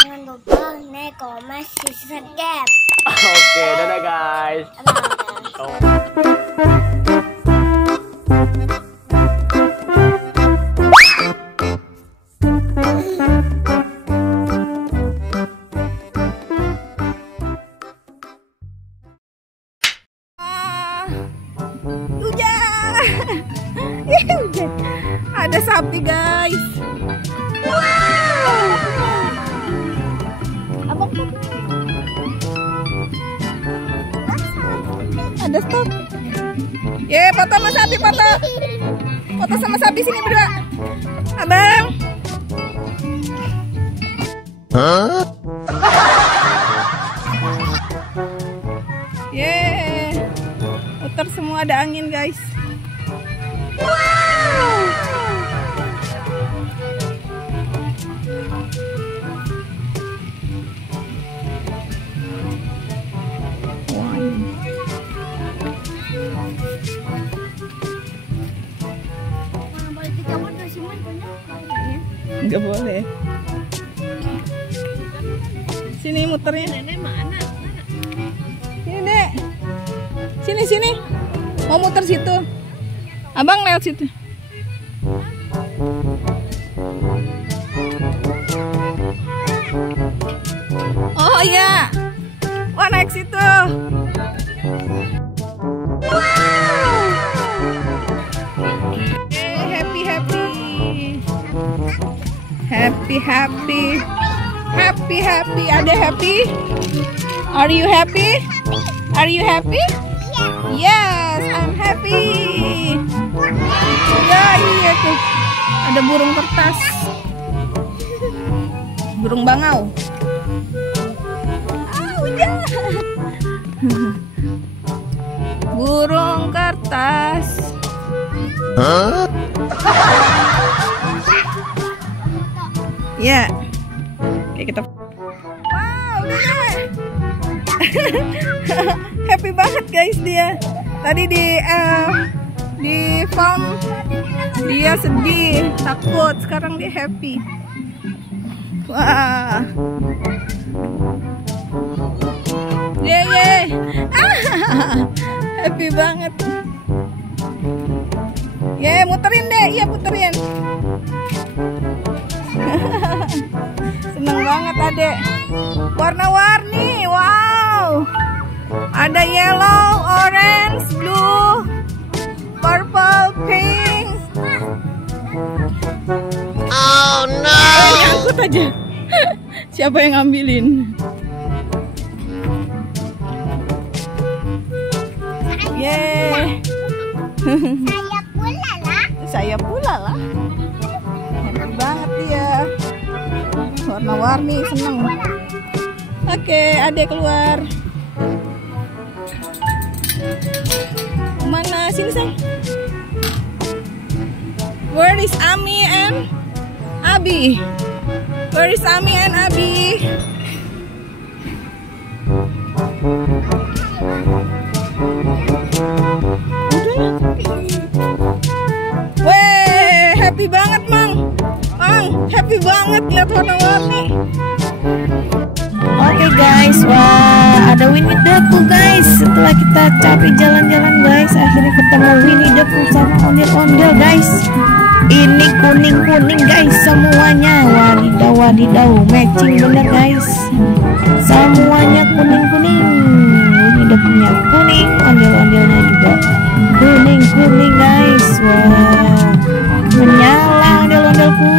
Jangan lupa like, comment, subscribe. Oke, dadah guys. Hujan. Ada sapi guys. Wow. Abang tuh. Ada stop. Ye, foto sama sapi, foto. Foto sama sapi sini berdua. Abang. Hah? Ye. Muter semua, ada angin guys. Wow. Nggak boleh. Sini muternya. Nenek mana? Sini Dek. Sini. Mau muter situ. Abang lewat situ. Oh iya. Wah, naik situ. Wow. Happy. Ada happy? Are you happy? Are you happy? Yes, I'm happy. Ya, iya tuh. Ada burung kertas. Burung bangau. Udah. Burung kertas. Hah? Ya. Oke, kita. Wow, udah. Happy banget guys dia. Tadi di farm dia sedih, takut. Sekarang dia happy. Wah. Ye. Happy banget. Ye, muterin deh. Iya, puterin. Seneng banget adek. Warna-warni. Wow. Ada yellow, orange, blue, purple, pink. Oh no. Nyangkut aja. Siapa yang ngambilin? Yeay. Saya pula lah. Happy banget dia. Warna-warni, seneng. Oke, adek keluar. Mana? Sini sayang. Where is Ami and Abi? Where is Ami and Abi? Weh, happy banget Mang. Happy banget lihat warna-warni. Oke guys, wah ada Winnie the Pooh guys. Setelah kita capek jalan-jalan guys, akhirnya ketemu Winnie the Pooh sama ondel-ondel guys. Ini kuning-kuning guys semuanya. Wadidaw, matching bener guys. Semuanya kuning-kuning. Winnie the Pooh-nya kuning, ondel-ondelnya juga kuning-kuning guys. Wah, menyala ondel-ondelku.